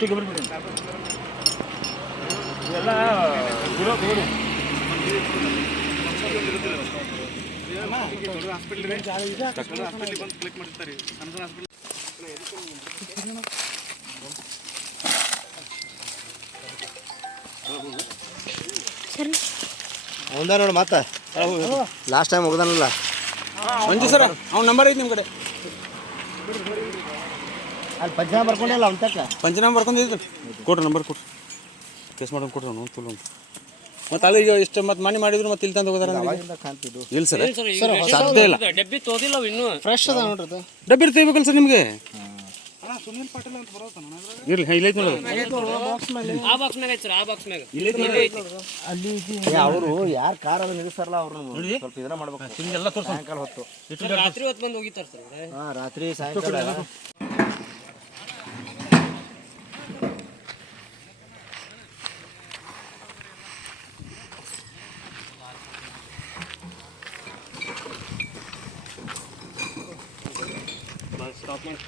ಅಷ್ಟು ಗೊಬ್ಬರ ಬಿಡಿ ಎಲ್ಲ ಬಿಡೋ ಬಿಡು ಹೌದಾ ನೋಡಿ ಮತ್ತೆ ಲಾಸ್ಟ್ ಟೈಮ್ ಹೋಗ್ದಾನಲ್ಲ ಮಂಜು ಸರ್ ಅವ್ನ ನಂಬರ್ ಐತಿ ನಿಮ್ಮ ಕಡೆ ಅಲ್ಲಿ ಪಂಚನಾಮ ಬರ್ಕೊಂಡಿಲ್ಲ ಅವ್ನ ತಕ್ಕ ಪಂಚನಾಮ ಬರ್ಕೊಂಡಿದ್ದು ಕೊಡ್ರಿ ನಂಬರ್ ಕೊಡ್ರಿ ಕೇಸ್ ಮಾಡೋದು ಕೊಡ್ರಿ ಅವ್ನು ತುಳು ಅಂತ ಮತ್ತೆ ಅಲ್ಲಿ ಈಗ ಇಷ್ಟು ಮತ್ತೆ ಮನೆ ಮಾಡಿದ್ರು ಮತ್ತೆ ಇಲ್ಲಿ ತಂದು ಹೋಗೋದಾರ ಇಲ್ಲ ಸರ್ ಸಾಧ್ಯ ಇಲ್ಲ ಡಬ್ಬಿ ತೋದಿಲ್ಲ ಇನ್ನು ಫ್ರೆಶ್ ಅದ ನೋಡ್ರಿ ಅದು ಡಬ್ಬಿ ತೆಗಿಬೇಕಲ್ಲ ಸರ್ ನಿಮಗೆ ಇರ್ಲಿ ಇಲ್ಲೈತಿ ನೋಡೋದು ಆ ಬಾಕ್ಸ್ ಮ್ಯಾಗ ಐತಿ ಸರ್ ಆ ಬಾಕ್ಸ್ ಮ್ಯಾಗ ಅಲ್ಲಿ ಅವರು ಯಾರು ಕಾರ್ ಅದು ನಿಲ್ಲಿಸ್ತಾರಲ್ಲ ಅವ್ರನ್ನ ಸ್ವಲ್ಪ ಇದನ್ನ ಮಾಡ್ಬೇಕು ಎಲ್ಲ ತೋರ್ಸ ಸಾಯಂಕಾಲ ಹೊತ್ತು ರಾತ್ರಿ ಹೊತ್ತು ಬಂದು ಹೋಗಿತ್ತಾರ ಸರ್ ಹಾಂ ರಾತ್ರಿ ಸಾಯಂಕಾಲ ಸ್ಟಾಪ್ ಮಾಡಿ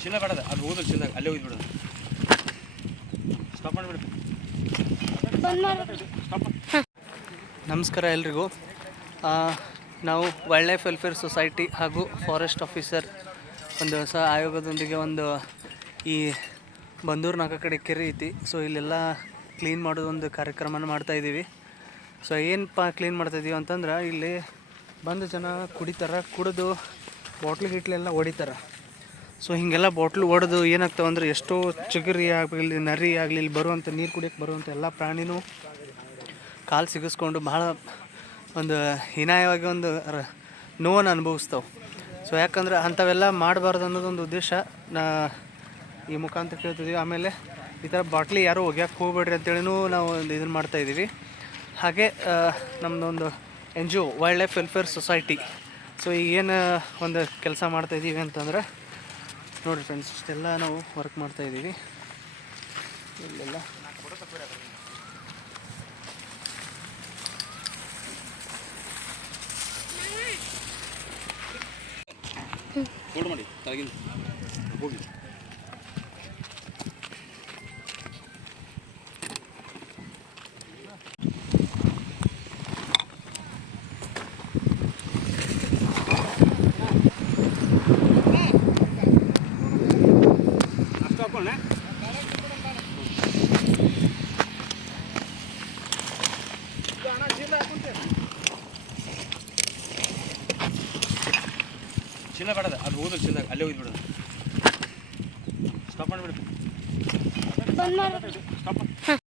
ಚಿನ್ನ ಬೇಡದ ಅದು ಹೋದ್ರೆ ಚಿನ್ನ ಅಲ್ಲೇ ಹೋಗ್ಬಿಡೋದು ಸ್ಟಾಪ್ ಮಾಡಿಬಿಡಿ ನಮಸ್ಕಾರ ಎಲ್ರಿಗೂ. ನಾವು ವೈಲ್ಡ್ ಲೈಫ್ ವೆಲ್ಫೇರ್ ಸೊಸೈಟಿ ಹಾಗೂ ಫಾರೆಸ್ಟ್ ಆಫೀಸರ್ ಒಂದು ಹೊಸ ಆಯೋಗದೊಂದಿಗೆ ಒಂದು ಈ ಬಂದೂರು ನಾಲ್ಕು ಕಡೆ ಕೆರೆ ಐತಿ. ಸೊ ಇಲ್ಲೆಲ್ಲ ಕ್ಲೀನ್ ಮಾಡೋದೊಂದು ಕಾರ್ಯಕ್ರಮನ ಮಾಡ್ತಾಯಿದ್ದೀವಿ. ಸೊ ಏನಪ್ಪ ಕ್ಲೀನ್ ಮಾಡ್ತಾಯಿದ್ದೀವಿ ಅಂತಂದ್ರೆ ಇಲ್ಲಿ ಬಂದು ಜನ ಕುಡಿತಾರೆ, ಕುಡಿದು ಬಾಟ್ಲು ಗಿಟ್ಲೆಲ್ಲ ಹೊಡಿತಾರೆ. ಸೊ ಹೀಗೆಲ್ಲ ಬಾಟ್ಲು ಹೊಡೆದು ಏನಾಗ್ತಾವೆ ಅಂದರೆ ಎಷ್ಟೋ ಚಿಗರಿ ಆಗಲಿ ನರಿ ಆಗಲಿ ಇಲ್ಲಿ ಬರುವಂಥ ನೀರು ಕುಡಿಯೋಕ್ಕೆ ಬರುವಂಥ ಎಲ್ಲ ಪ್ರಾಣಿನೂ ಕಾಲು ಸಿಗಿಸ್ಕೊಂಡು ಭಾಳ ಒಂದು ಹೀನಾಯವಾಗಿ ಒಂದು ನೋವನ್ನು ಅನುಭವಿಸ್ತಾವೆ. ಸೊ ಯಾಕಂದ್ರೆ ಅಂಥವೆಲ್ಲ ಮಾಡಬಾರ್ದು ಅನ್ನೋದೊಂದು ಉದ್ದೇಶ ಈ ಮುಖಾಂತರ ಕೇಳ್ತಿದ್ದೀವಿ. ಆಮೇಲೆ ಈ ಥರ ಬಾಟ್ಲಿ ಯಾರೂ ಒಗ್ಯಾಕೆ ಹೋಗ್ಬೇಡ್ರಿ ಅಂತೇಳಿನೂ ನಾವು ಒಂದು ಇದನ್ನು ಮಾಡ್ತಾಯಿದ್ದೀವಿ. ಹಾಗೆ ನಮ್ಮದೊಂದು NGO wild life welfare society. So ಏನು ಒಂದು ಕೆಲಸ ಮಾಡ್ತಾಯಿದ್ದೀವಿ ಅಂತಂದ್ರೆ ನೋಡಿರಿ ಫ್ರೆಂಡ್ಸ್, ಇಷ್ಟೆಲ್ಲ ನಾವು ವರ್ಕ್ ಮಾಡ್ತಾಯಿದ್ದೀವಿ. ಇಲ್ಲೆಲ್ಲ ಫೋಲ್ಡ್ ಮಾಡಿ ತಳಗಿಂದ ಹೋಗಿ ಅಷ್ಟು ಹಾಕೊಳ್ಳೆ ಚಿನ್ನ ಬೇಡದ ಅದು ಹೋದ್ರೆ ಚಿನ್ನ ಅಲ್ಲೇ ಹೋಗ್ಬಿಡೋದು ಸ್ಟಾಪ್ ಮಾಡಿಬಿಡಿ ಸ್ಟಾಪ್